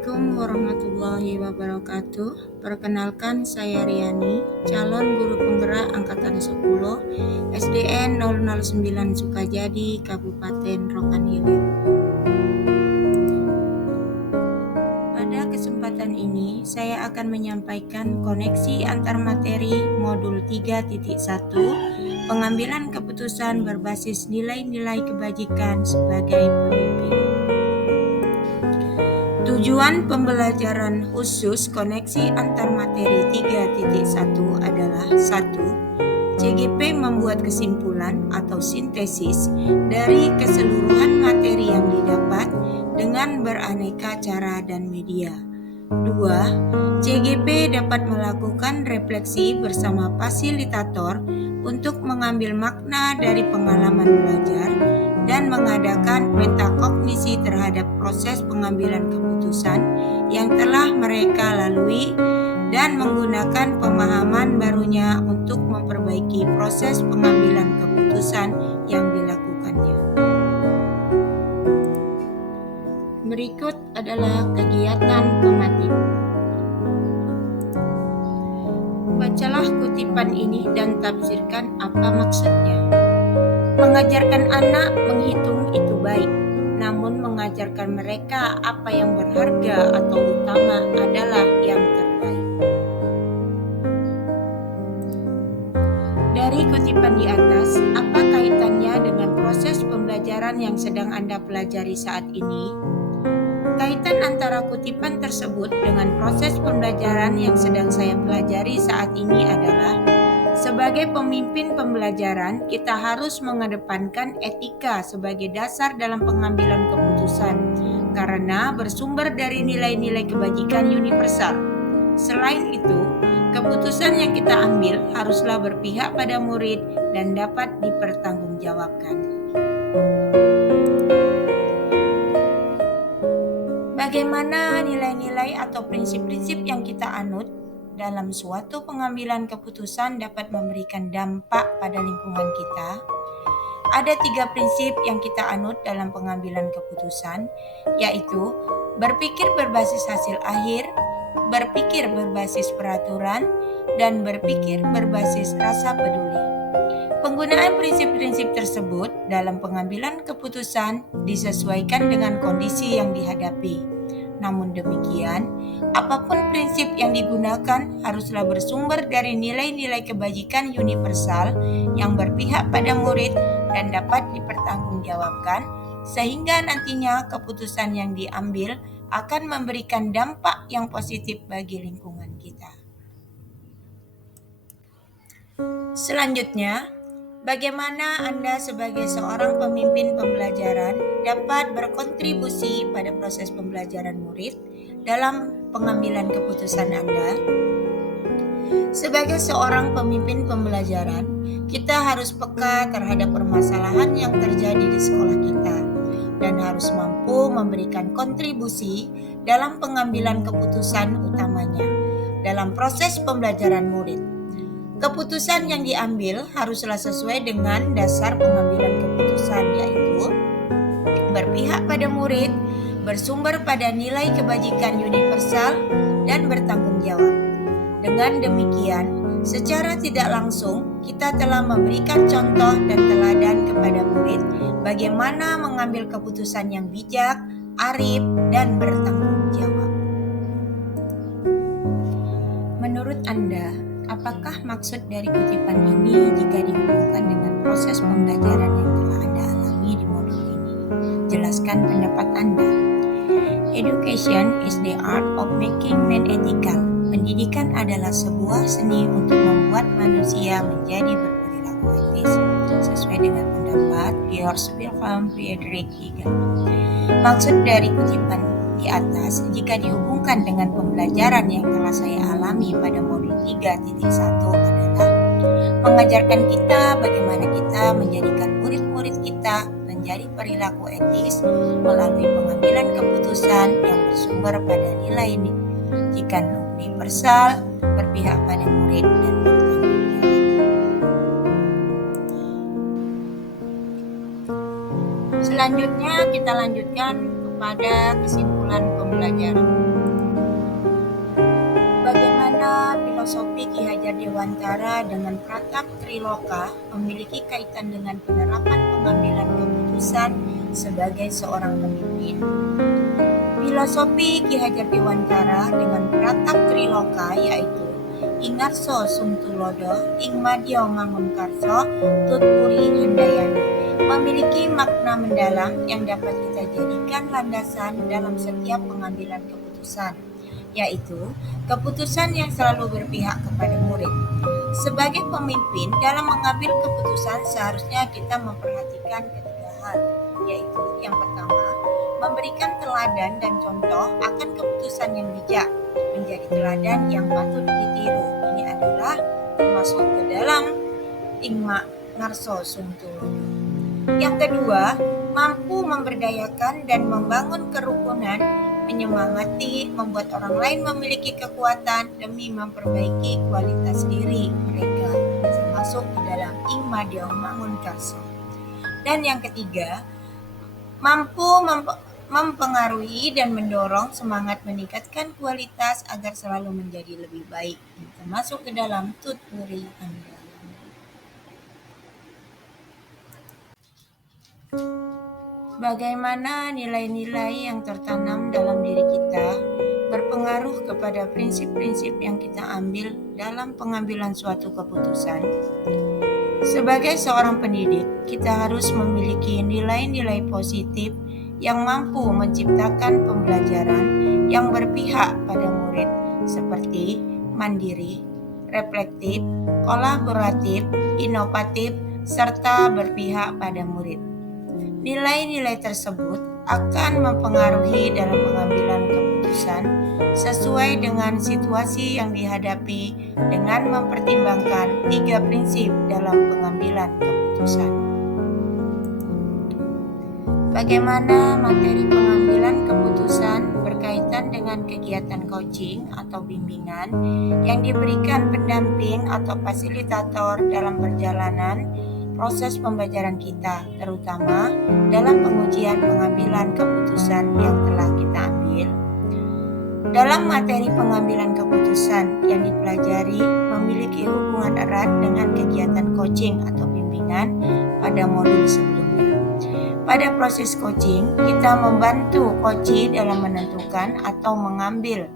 Assalamualaikum warahmatullahi wabarakatuh. Perkenalkan, saya Riani, calon guru penggerak angkatan 10 SDN 009 Sukajadi, Kabupaten Rokan Hilir. Pada kesempatan ini, saya akan menyampaikan koneksi antar materi modul 3.1 pengambilan keputusan berbasis nilai-nilai kebajikan sebagai pemimpin. Tujuan pembelajaran khusus koneksi antar materi 3.1 adalah 1. CGP membuat kesimpulan atau sintesis dari keseluruhan materi yang didapat dengan beraneka cara dan media. 2. CGP dapat melakukan refleksi bersama fasilitator untuk mengambil makna dari pengalaman belajar dan mengadakan metakognisi terhadap proses pengambilan keputusan yang telah mereka lalui dan menggunakan pemahaman barunya untuk memperbaiki proses pengambilan keputusan yang dilakukannya. Berikut adalah kegiatan pematip. Bacalah kutipan ini dan tafsirkan apa maksudnya. Mengajarkan anak menghitung itu baik, namun mengajarkan mereka apa yang berharga atau utama adalah yang terbaik. Dari kutipan di atas, apa kaitannya dengan proses pembelajaran yang sedang Anda pelajari saat ini? Kaitan antara kutipan tersebut dengan proses pembelajaran yang sedang saya pelajari saat ini adalah sebagai pemimpin pembelajaran, kita harus mengedepankan etika sebagai dasar dalam pengambilan keputusan karena bersumber dari nilai-nilai kebajikan universal. Selain itu, keputusan yang kita ambil haruslah berpihak pada murid dan dapat dipertanggungjawabkan. Bagaimana nilai-nilai atau prinsip-prinsip yang kita anut dalam suatu pengambilan keputusan dapat memberikan dampak pada lingkungan kita? Ada 3 prinsip yang kita anut dalam pengambilan keputusan, yaitu berpikir berbasis hasil akhir, berpikir berbasis peraturan, dan berpikir berbasis rasa peduli. Penggunaan prinsip-prinsip tersebut dalam pengambilan keputusan disesuaikan dengan kondisi yang dihadapi. Namun demikian, apapun prinsip yang digunakan haruslah bersumber dari nilai-nilai kebajikan universal yang berpihak pada murid dan dapat dipertanggungjawabkan, sehingga nantinya keputusan yang diambil akan memberikan dampak yang positif bagi lingkungan kita. Selanjutnya, bagaimana Anda sebagai seorang pemimpin pembelajaran dapat berkontribusi pada proses pembelajaran murid dalam pengambilan keputusan Anda? Sebagai seorang pemimpin pembelajaran, kita harus peka terhadap permasalahan yang terjadi di sekolah kita dan harus mampu memberikan kontribusi dalam pengambilan keputusan utamanya dalam proses pembelajaran murid. Keputusan yang diambil haruslah sesuai dengan dasar pengambilan keputusan, yaitu berpihak pada murid, bersumber pada nilai kebajikan universal, dan bertanggung jawab. Dengan demikian, secara tidak langsung kita telah memberikan contoh dan teladan kepada murid bagaimana mengambil keputusan yang bijak, arif, dan bertanggung jawab. Menurut Anda, apakah maksud dari kutipan ini jika dihubungkan dengan proses pembelajaran yang telah Anda alami di modul ini? Jelaskan pendapat Anda. Education is the art of making men ethical. Pendidikan adalah sebuah seni untuk membuat manusia menjadi berperilaku etis, sesuai dengan pendapat George Wilhelm Friedrich Hegel. Maksud dari kutipan di atas jika dihubungkan dengan pembelajaran yang telah saya alami pada modul 3.1 adalah mengajarkan kita bagaimana kita menjadikan murid-murid kita menjadi perilaku etis melalui pengambilan keputusan yang bersumber pada nilai kebajikan universal, berpihak pada murid, dan bertanggung jawab. Selanjutnya kita lanjutkan pada kesimpulan pembelajaran. filosofi Ki Hajar Dewantara dengan Pratap Triloka memiliki kaitan dengan penerapan pengambilan keputusan sebagai seorang pemimpin. Filosofi Ki Hajar Dewantara dengan Pratap Triloka yaitu Ingarso Sungtulodo, Ing Madya Mangun Karso, Tutpuri Handayani memiliki makna mendalam yang dapat kita jadikan landasan dalam setiap pengambilan keputusan, yaitu keputusan yang selalu berpihak kepada murid. Sebagai pemimpin, dalam mengambil keputusan seharusnya kita memperhatikan ketiga hal, yaitu yang pertama, memberikan teladan dan contoh akan keputusan yang bijak, menjadi teladan yang patut ditiru. Ini adalah termasuk ke dalam Ingma Ngarso Sungtulodo. Yang kedua, mampu memberdayakan dan membangun kerukunan, menyemangati, membuat orang lain memiliki kekuatan demi memperbaiki kualitas diri mereka, termasuk di dalam Ing Madya Mangun Karso. Dan yang ketiga, mampu mempengaruhi dan mendorong semangat meningkatkan kualitas agar selalu menjadi lebih baik, termasuk ke dalam Tutpuri Handayani. Bagaimana nilai-nilai yang tertanam dalam diri kita berpengaruh kepada prinsip-prinsip yang kita ambil dalam pengambilan suatu keputusan. Sebagai seorang pendidik, kita harus memiliki nilai-nilai positif yang mampu menciptakan pembelajaran yang berpihak pada murid, seperti mandiri, reflektif, kolaboratif, inovatif, serta berpihak pada murid. Nilai-nilai tersebut akan mempengaruhi dalam pengambilan keputusan sesuai dengan situasi yang dihadapi dengan mempertimbangkan 3 prinsip dalam pengambilan keputusan. Bagaimana materi pengambilan keputusan berkaitan dengan kegiatan coaching atau bimbingan yang diberikan pendamping atau fasilitator dalam perjalanan proses pembelajaran kita, terutama dalam pengujian pengambilan keputusan yang telah kita ambil. Dalam materi pengambilan keputusan yang dipelajari memiliki hubungan erat dengan kegiatan coaching atau bimbingan pada modul sebelumnya. Pada proses coaching, kita membantu coachee dalam menentukan atau mengambil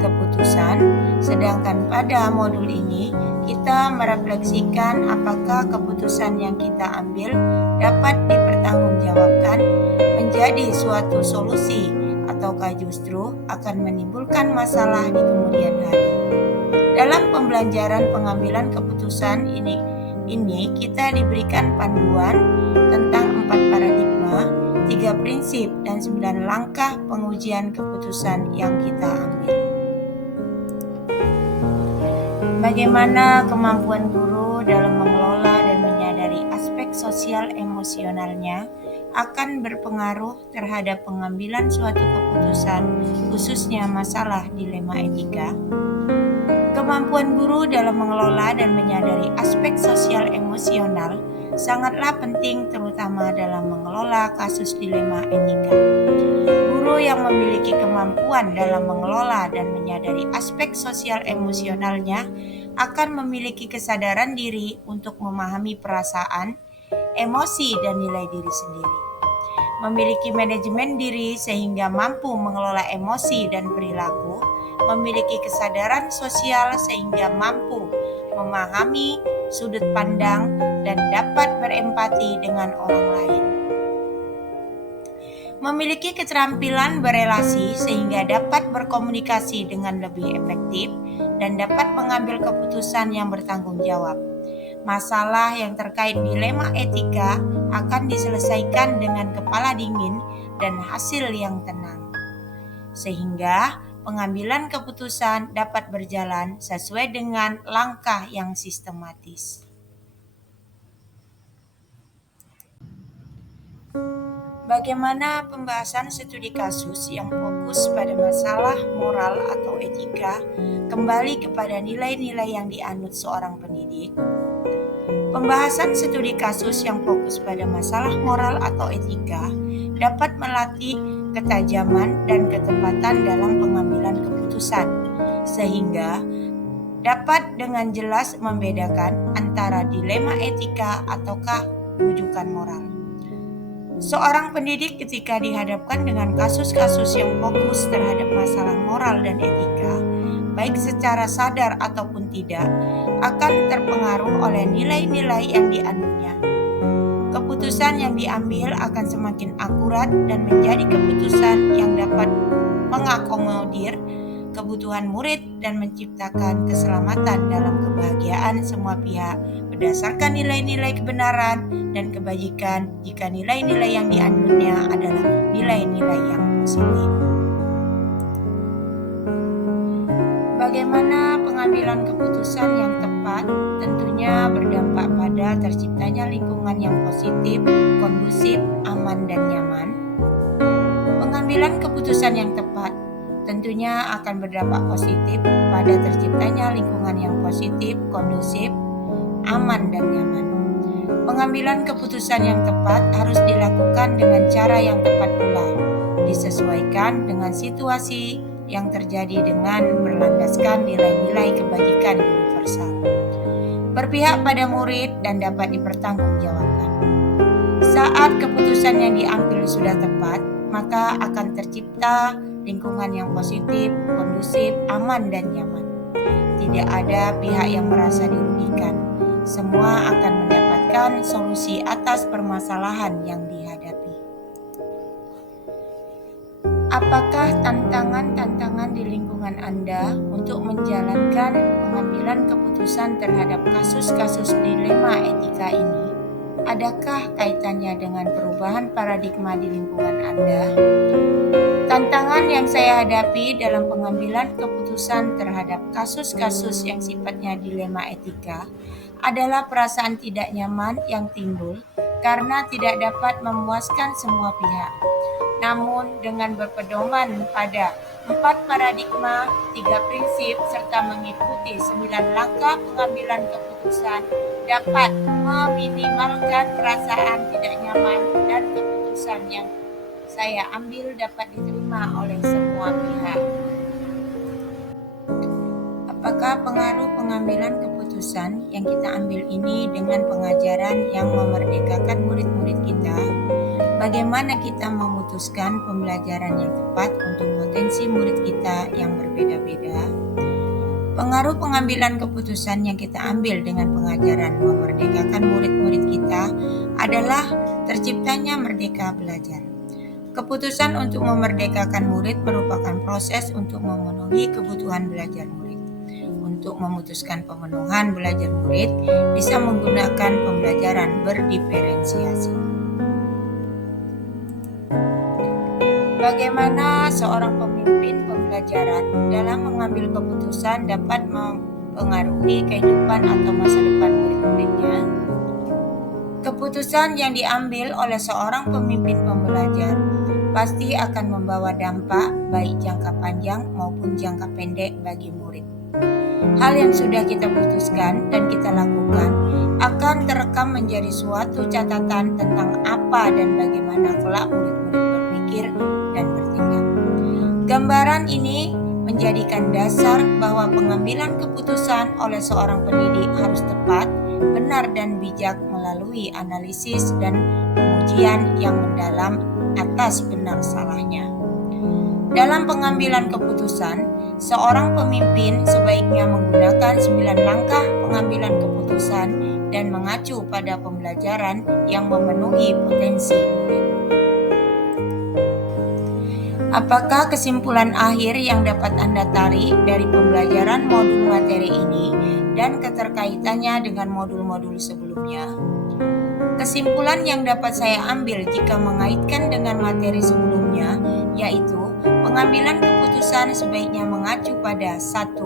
keputusan, sedangkan pada modul ini kita merefleksikan apakah keputusan yang kita ambil dapat dipertanggungjawabkan menjadi suatu solusi ataukah justru akan menimbulkan masalah di kemudian hari. Dalam pembelajaran pengambilan keputusan ini kita diberikan panduan tentang 4 paradigma, 3 prinsip, dan 9 langkah pengujian keputusan yang kita ambil. Bagaimana kemampuan guru dalam mengelola dan menyadari aspek sosial emosionalnya akan berpengaruh terhadap pengambilan suatu keputusan, khususnya masalah dilema etika. Kemampuan guru dalam mengelola dan menyadari aspek sosial emosional sangatlah penting, terutama dalam mengelola kasus dilema etika. Guru yang memiliki kemampuan dalam mengelola dan menyadari aspek sosial emosionalnya akan memiliki kesadaran diri untuk memahami perasaan, emosi, dan nilai diri sendiri. Memiliki manajemen diri sehingga mampu mengelola emosi dan perilaku, memiliki kesadaran sosial sehingga mampu memahami sudut pandang dan dapat berempati dengan orang lain. Memiliki keterampilan berelasi sehingga dapat berkomunikasi dengan lebih efektif dan dapat mengambil keputusan yang bertanggung jawab. Masalah yang terkait dilema etika akan diselesaikan dengan kepala dingin dan hasil yang tenang, sehingga pengambilan keputusan dapat berjalan sesuai dengan langkah yang sistematis. Bagaimana pembahasan studi kasus yang fokus pada masalah moral atau etika kembali kepada nilai-nilai yang dianut seorang pendidik? Pembahasan studi kasus yang fokus pada masalah moral atau etika dapat melatih ketajaman dan ketepatan dalam pengambilan keputusan, sehingga dapat dengan jelas membedakan antara dilema etika ataukah rujukan moral. Seorang pendidik ketika dihadapkan dengan kasus-kasus yang fokus terhadap masalah moral dan etika, baik secara sadar ataupun tidak, akan terpengaruh oleh nilai-nilai yang dianutnya. Keputusan yang diambil akan semakin akurat dan menjadi keputusan yang dapat mengakomodir kebutuhan murid dan menciptakan keselamatan dalam kebahagiaan semua pihak berdasarkan nilai-nilai kebenaran dan kebajikan jika nilai-nilai yang dianutnya adalah nilai-nilai yang positif. Bagaimana pengambilan keputusan yang tepat tentunya berdampak pada terciptanya lingkungan yang positif, kondusif, aman, dan nyaman. Pengambilan keputusan yang tepat tentunya akan berdampak positif pada terciptanya lingkungan yang positif, kondusif, aman, dan nyaman. Pengambilan keputusan yang tepat harus dilakukan dengan cara yang tepat pula, disesuaikan dengan situasi yang terjadi dengan berlandaskan nilai-nilai kebajikan universal. Berpihak pada murid dan dapat dipertanggungjawabkan. Saat keputusan yang diambil sudah tepat, maka akan tercipta lingkungan yang positif, kondusif, aman, dan nyaman. Tidak ada pihak yang merasa dirugikan. Semua akan mendapatkan solusi atas permasalahan yang dihadapi. Apakah tantangan-tantangan di lingkungan Anda untuk menjalankan pengambilan keputusan terhadap kasus-kasus dilema etika ini? Adakah kaitannya dengan perubahan paradigma di lingkungan Anda? Tantangan yang saya hadapi dalam pengambilan keputusan terhadap kasus-kasus yang sifatnya dilema etika adalah perasaan tidak nyaman yang timbul karena tidak dapat memuaskan semua pihak. Namun dengan berpedoman pada 4 paradigma, 3 prinsip, serta mengikuti 9 langkah pengambilan keputusan dapat meminimalkan perasaan tidak nyaman dan keputusan yang saya ambil dapat diterima oleh semua pihak. Apakah pengaruh pengambilan keputusan yang kita ambil ini dengan pengajaran yang memerdekakan murid-murid kita? Bagaimana kita memutuskan pembelajaran yang tepat untuk potensi murid kita yang berbeda-beda? Pengaruh pengambilan keputusan yang kita ambil dengan pengajaran memerdekakan murid-murid kita adalah terciptanya merdeka belajar. Keputusan untuk memerdekakan murid merupakan proses untuk memenuhi kebutuhan belajar murid. Untuk memutuskan pemenuhan belajar murid bisa menggunakan pembelajaran berdiferensiasi. Bagaimana seorang pemimpin pembelajaran dalam mengambil keputusan dapat mempengaruhi kehidupan atau masa depan murid-muridnya? Keputusan yang diambil oleh seorang pemimpin pembelajar pasti akan membawa dampak baik jangka panjang maupun jangka pendek bagi murid. Hal yang sudah kita putuskan dan kita lakukan akan terekam menjadi suatu catatan tentang apa dan bagaimana kelak murid-murid berpikir dan bertindak. Gambaran ini menjadikan dasar bahwa pengambilan keputusan oleh seorang pendidik harus tepat, benar, dan bijak melalui analisis dan pengujian yang mendalam atas benar salahnya. Dalam pengambilan keputusan, seorang pemimpin sebaiknya menggunakan 9 langkah pengambilan keputusan dan mengacu pada pembelajaran yang memenuhi potensi murid. Apakah kesimpulan akhir yang dapat Anda tarik dari pembelajaran modul materi ini dan keterkaitannya dengan modul-modul sebelumnya? Kesimpulan yang dapat saya ambil jika mengaitkan dengan materi sebelumnya yaitu pengambilan keputusan sebaiknya mengacu pada 1.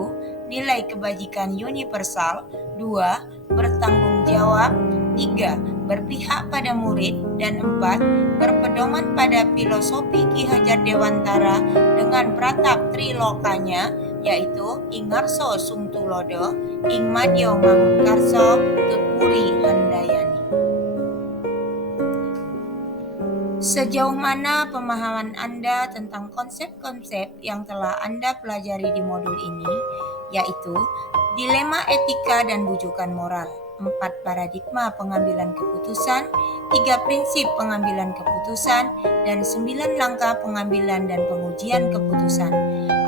Nilai kebajikan universal, 2. Bertanggung jawab, 3. Berpihak pada murid, dan 4. Berpedoman pada filosofi Ki Hajar Dewantara dengan pratap trilokanya yaitu Ingarso Sungtulodo, Ingmadyo Mangunkarso, Tutwuri Handayani. Sejauh mana pemahaman Anda tentang konsep-konsep yang telah Anda pelajari di modul ini, yaitu dilema etika dan bujukan moral, 4 paradigma pengambilan keputusan, 3 prinsip pengambilan keputusan, dan 9 langkah pengambilan dan pengujian keputusan.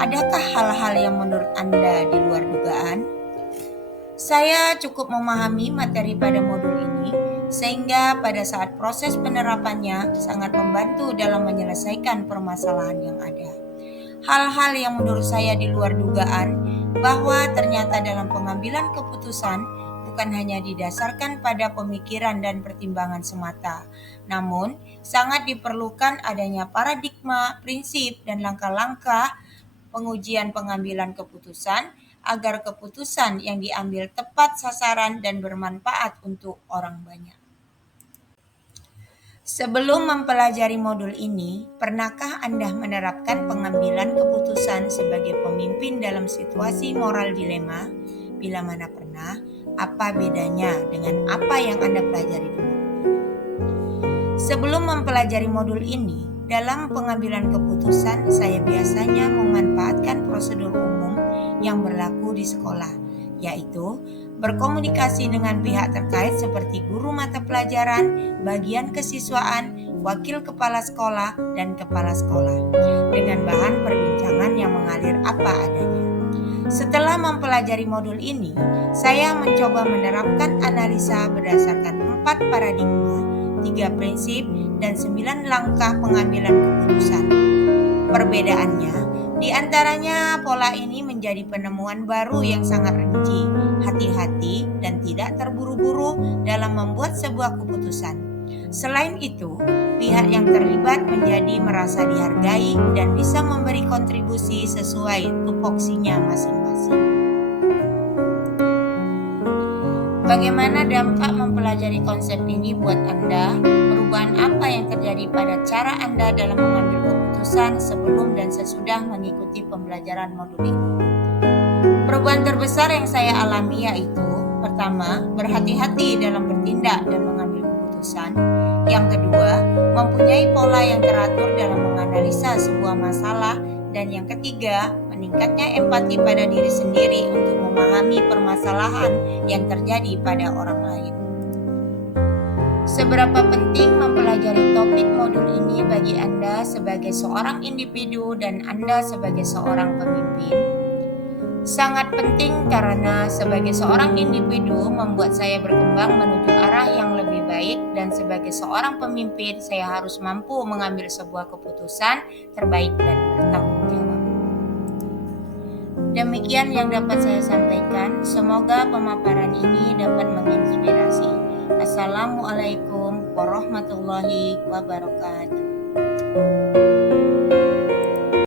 Adakah hal-hal yang menurut Anda di luar dugaan? Saya cukup memahami materi pada modul ini, sehingga pada saat proses penerapannya sangat membantu dalam menyelesaikan permasalahan yang ada. Hal-hal yang menurut saya di luar dugaan, bahwa ternyata dalam pengambilan keputusan bukan hanya didasarkan pada pemikiran dan pertimbangan semata, namun sangat diperlukan adanya paradigma, prinsip, dan langkah-langkah pengujian pengambilan keputusan agar keputusan yang diambil tepat sasaran dan bermanfaat untuk orang banyak. Sebelum mempelajari modul ini, pernahkah Anda menerapkan pengambilan keputusan sebagai pemimpin dalam situasi moral dilema? Bila mana pernah, apa bedanya dengan apa yang Anda pelajari di modul ini? Sebelum mempelajari modul ini, dalam pengambilan keputusan, saya biasanya memanfaatkan prosedur umum yang berlaku di sekolah, yaitu berkomunikasi dengan pihak terkait seperti guru mata pelajaran, bagian kesiswaan, wakil kepala sekolah, dan kepala sekolah, dengan bahan perbincangan yang mengalir apa adanya. Setelah mempelajari modul ini, saya mencoba menerapkan analisa berdasarkan 4 paradigma, 3 prinsip, dan 9 langkah pengambilan keputusan. Perbedaannya, di antaranya pola ini menjadi penemuan baru yang sangat rinci, hati-hati, dan tidak terburu-buru dalam membuat sebuah keputusan. Selain itu, pihak yang terlibat menjadi merasa dihargai dan bisa memberi kontribusi sesuai tupoksinya masing-masing. Bagaimana dampak mempelajari konsep ini buat Anda? Perubahan apa yang terjadi pada cara Anda dalam mengambil keputusan sebelum dan sesudah mengikuti pembelajaran modul ini? Perubahan terbesar yang saya alami yaitu, pertama, berhati-hati dalam bertindak dan mengambil keputusan. Yang kedua, mempunyai pola yang teratur dalam menganalisa sebuah masalah. Dan yang ketiga, meningkatnya empati pada diri sendiri untuk memahami permasalahan yang terjadi pada orang lain. Seberapa penting mempelajari topik modul ini bagi Anda sebagai seorang individu dan Anda sebagai seorang pemimpin? Sangat penting karena sebagai seorang individu membuat saya berkembang menuju arah yang lebih baik, dan sebagai seorang pemimpin saya harus mampu mengambil sebuah keputusan terbaik dan bertanggung jawab. Demikian yang dapat saya sampaikan. Semoga pemaparan ini dapat menginspirasi. Assalamualaikum warahmatullahi wabarakatuh.